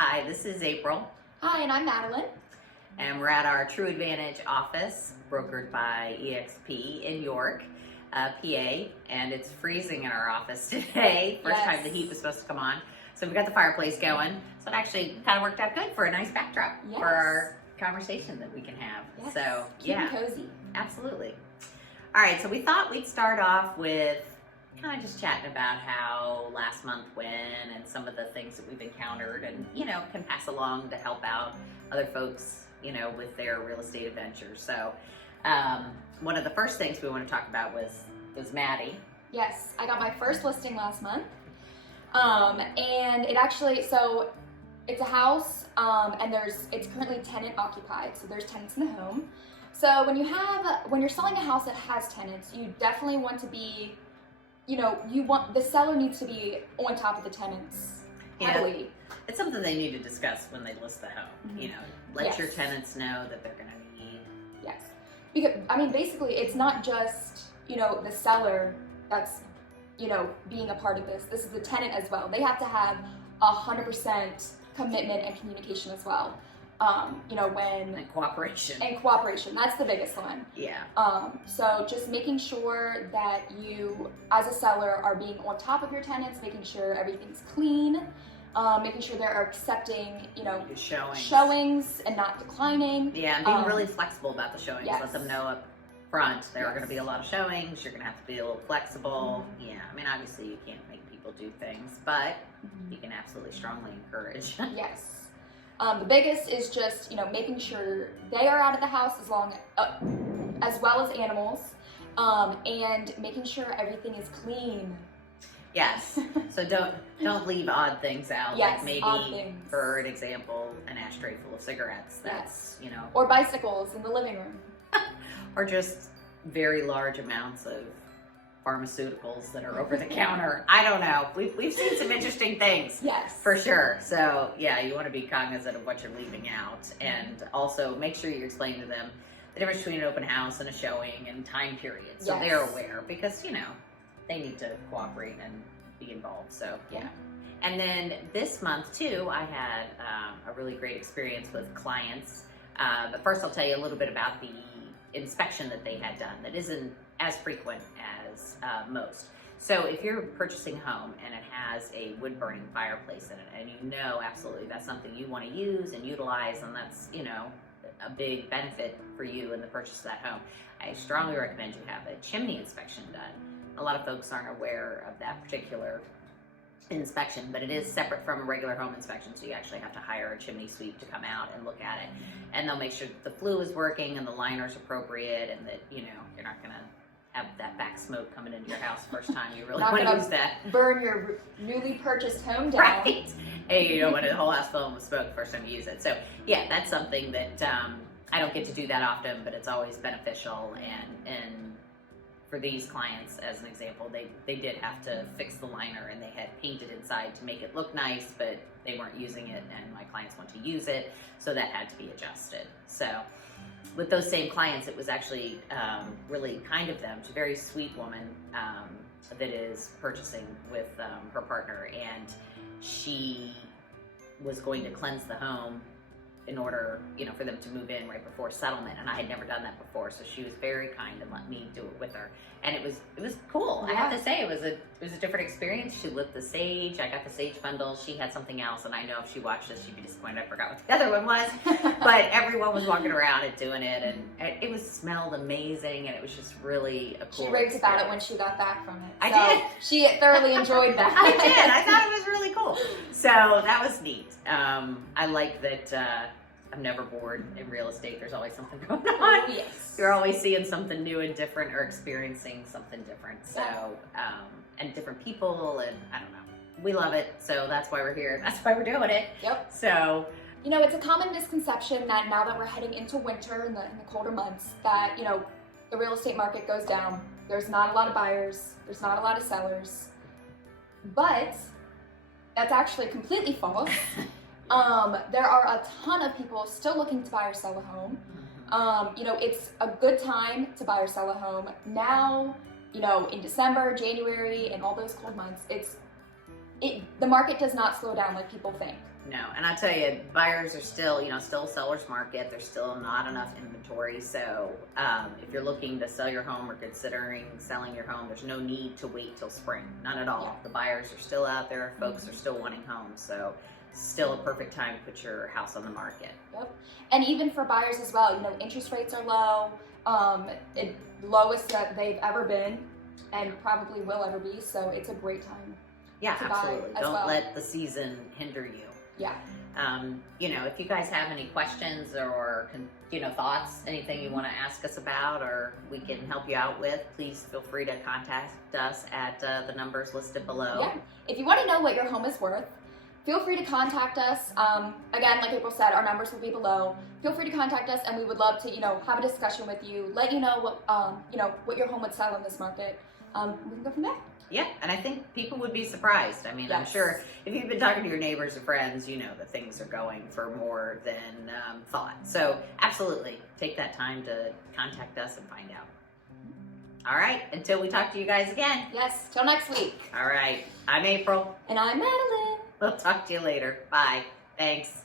Hi, this is April, Hi, and I'm Madelyn. and we're at our Tru Advantage office, brokered by EXP in York, PA, and it's freezing in our office today. First time the heat was supposed to come on. So we've got the fireplace going. So it actually kind of worked out good for a nice backdrop for our conversation that we can have. Yes. So Cute and cozy. Absolutely. All right, so we thought we'd start off with kind of just chatting about how last month went and some of the things that we've encountered and, can pass along to help out other folks, with their real estate adventures. So one of the first things we want to talk about was Maddie. Yes, I got my first listing last month. And it actually, so it's a house, and it's currently tenant occupied. So there's tenants in the home. So when you're selling a house that has tenants, you definitely want to be, the seller needs to be on top of the tenants heavily. Yeah. It's something they need to discuss when they list the home. Mm-hmm. Let your tenants know that they're going to need. Yes. Because, basically it's not just, the seller that's, being a part of this. This is the tenant as well. They have to have 100% commitment and communication as well. And cooperation. And cooperation, that's the biggest one. Yeah. So just making sure that you, as a seller, are being on top of your tenants, making sure everything's clean, making sure they're accepting, showings and not declining. Yeah, and being really flexible about the showings. Yes. Let them know up front there are going to be a lot of showings. You're going to have to be a little flexible. Mm-hmm. Yeah, obviously you can't make people do things, but you can absolutely strongly encourage. Yes. The biggest is just, making sure they are out of the house as well as animals, and making sure everything is clean. Yes. So don't leave odd things out. Yes, like maybe, for an example, an ashtray full of cigarettes. That's, Or bicycles in the living room. Or just very large amounts of pharmaceuticals that are over the counter. I don't know. We've seen some interesting things. Yes. For sure. So yeah, you want to be cognizant of what you're leaving out, and also make sure you explain to them the difference between an open house and a showing and time period, so they're aware, because they need to cooperate and be involved. So yeah. And then this month too, I had a really great experience with clients. But first, I'll tell you a little bit about the inspection that they had done that isn't as frequent as most. So if you're purchasing a home and it has a wood burning fireplace in it, and absolutely that's something you want to use and utilize, and that's a big benefit for you in the purchase of that home, I strongly recommend you have a chimney inspection done. A lot of folks aren't aware of that particular inspection, but it is separate from a regular home inspection, so you actually have to hire a chimney sweep to come out and look at it, and they'll make sure that the flue is working and the liner's appropriate, and that you're not going to have that back smoke coming into your house the first time you really want to use that. Burn your newly purchased home down. Right. Hey, you don't want the whole house filling with smoke the first time you use it. So yeah, that's something that I don't get to do that often, but it's always beneficial. And for these clients, as an example, they did have to fix the liner, and they had painted inside to make it look nice, but they weren't using it, and my clients want to use it, so that had to be adjusted. So with those same clients, it was actually really kind of them. She's a very sweet woman that is purchasing with her partner, and she was going to cleanse the home in order, for them to move in right before settlement, and I had never done that before, so she was very kind and let me do it with her, and it was cool. Yeah. I have to say, it was a different experience. She lit the sage. I got the sage bundle. She had something else, and I know if she watched this, she'd be disappointed. I forgot what the other one was, but everyone was walking around and doing it, and it smelled amazing, and it was just really a cool. She raved about it when she got back from it. I did. She thoroughly enjoyed that. I did. I thought it was really cool. So that was neat. I like that. I'm never bored in real estate. There's always something going on. Yes. You're always seeing something new and different, or experiencing something different. So, and different people, and I don't know. We love it. So that's why we're here. That's why we're doing it. Yep. So, it's a common misconception that now that we're heading into winter in the colder months, that, the real estate market goes down. There's not a lot of buyers. There's not a lot of sellers. But that's actually completely false. There are a ton of people still looking to buy or sell a home. It's a good time to buy or sell a home. Now, in December, January, and all those cold months, it's the market does not slow down like people think. No, and I tell you, buyers are still, still a seller's market. There's still not enough inventory. So if you're looking to sell your home or considering selling your home, there's no need to wait till spring. None at all. Yeah. The buyers are still out there. Folks are still wanting homes. So still a perfect time to put your house on the market. Yep. And even for buyers as well, interest rates are low, lowest that they've ever been, and probably will ever be. So it's a great time. Yeah, to absolutely. buy as Don't well. let the season hinder you. Yeah. If you guys have any questions or thoughts, anything you want to ask us about or we can help you out with, please feel free to contact us at the numbers listed below. Yeah. If you want to know what your home is worth, feel free to contact us. Again, like April said, our numbers will be below. Feel free to contact us, and we would love to, have a discussion with you, let you know what your home would sell in this market. We can go from there. Yeah, and I think people would be surprised. I mean, I'm Yes. sure if you've been talking to your neighbors or friends, that things are going for more than thought. So absolutely, take that time to contact us and find out. All right, until we talk to you guys again. Yes, till next week. All right, I'm April. And I'm Madelyn. We'll talk to you later. Bye. Thanks.